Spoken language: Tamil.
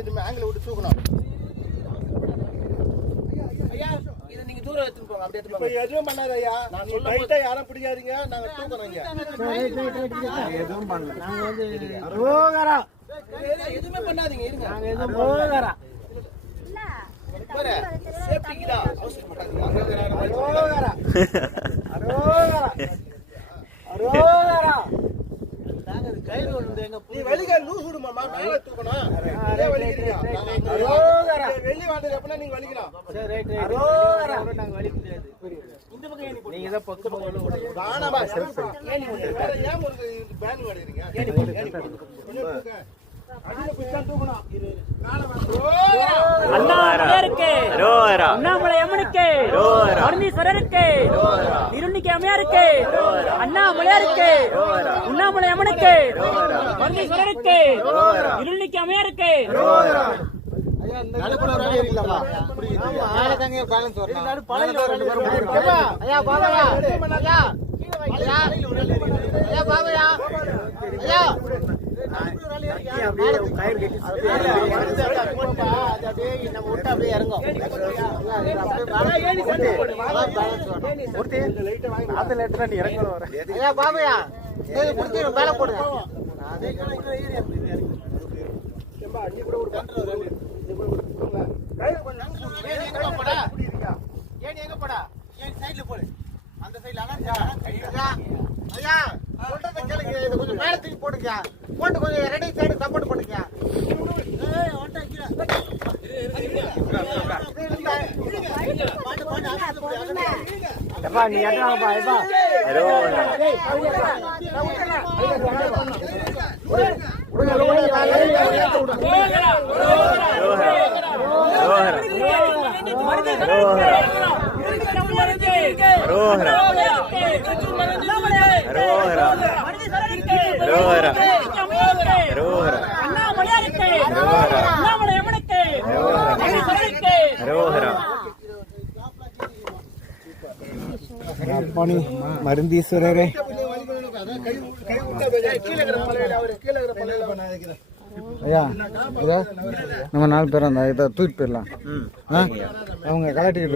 இந்த ஆங்கிள் விட்டு தூக்கணும். ஐயா இத நீங்க தூரம் எடுத்துட்டு போங்க. அப்படியே எடுத்து போங்க. எதுவும் பண்ணாத ஐயா. நான் டைட்டா யாரும் பிடிக்காதீங்க. நாங்க தூக்குறோம் இங்க. எதுவும் பண்ணல. நாங்க வந்து ரோகரா. எதுவுமே பண்ணாதீங்க. இருங்க. நாங்க எதுவும் ரோகரா. இல்ல. போற. சேஃப்டிக்குடா. அவசரம் பண்ணாதீங்க. ரோகரா. ரோகரா. ரோகரா. நாங்க கையில வந்து எங்க நீ வெளிய லூஸ் விடு மாமா. மேல தூக்கணும். அதே வலிக்குறியா? ரோகரா. வெளிய வாட்டது அப்பனா நீங்க வலிக்கலாம். சரி ரைட் ரைட். ரோகரா. நாங்க வலிக்க முடியாது. இந்த பக்கம் ஏணி போடு. நீங்க தான் பக்கம் போடு. வாணாமா. ஏணி போடு. வேற ஏன் ஒரு பேன் வாடிறீங்க? ஏணி போடு. ஏணி போடு. கொஞ்சம் தூக்கு. அடில பிச்சா தூக்கணும். கால வா. அண்ணாமலை இருக்கு. ரோரா. அண்ணாமலை அம்மனுக்கு. ரோரா. பரமேஸ்வரருக்கு. ரோரா. இருண்ணிக்கு அம்மையாருக்கு. ரோரா. அண்ணாமலை இருக்கு. ரோரா. அண்ணாமலை அம்மனுக்கு. ரோரா. பரமேஸ்வரருக்கு. ரோரா. இருண்ணிக்கு அம்மையாருக்கு. ரோரா. ஐயா இந்த நடுப்புற ஒரு அடி ஏறிடலாமா? புரியுது. மேல தாங்க பேலன்ஸ் வரணும். நடு பழையில ஒரு அடி வரும். ஐயா பாபாயா. ஐயா கீழ வைங்க. ஐயா பாபாயா. ஐயா அப்படியே கயிறு கட்டி அப்படியே நம்ம விட்டு அப்படியே இறங்கும். ஐயா பாபாயா முடிச்சு மேல போடுங்க. எங்க போடா சைட்ல போடு. அந்த சைடுல ஐயா சொல்றத கேளுங்க. இது கொஞ்சம் மேல தூக்கி போடுங்க. போட்டு கொஞ்சம் ரெடி சைடு சப்போர்ட் பண்ணுங்க. நீ எட்டாங்கப்பா எப்பா மருந்தீஸ்வரரே ஐயா நம்ம 4 பேரும் அந்த இதை தூக்கிட்டு போயிடலாம். அவங்க கலாட்டிக்கிட்டு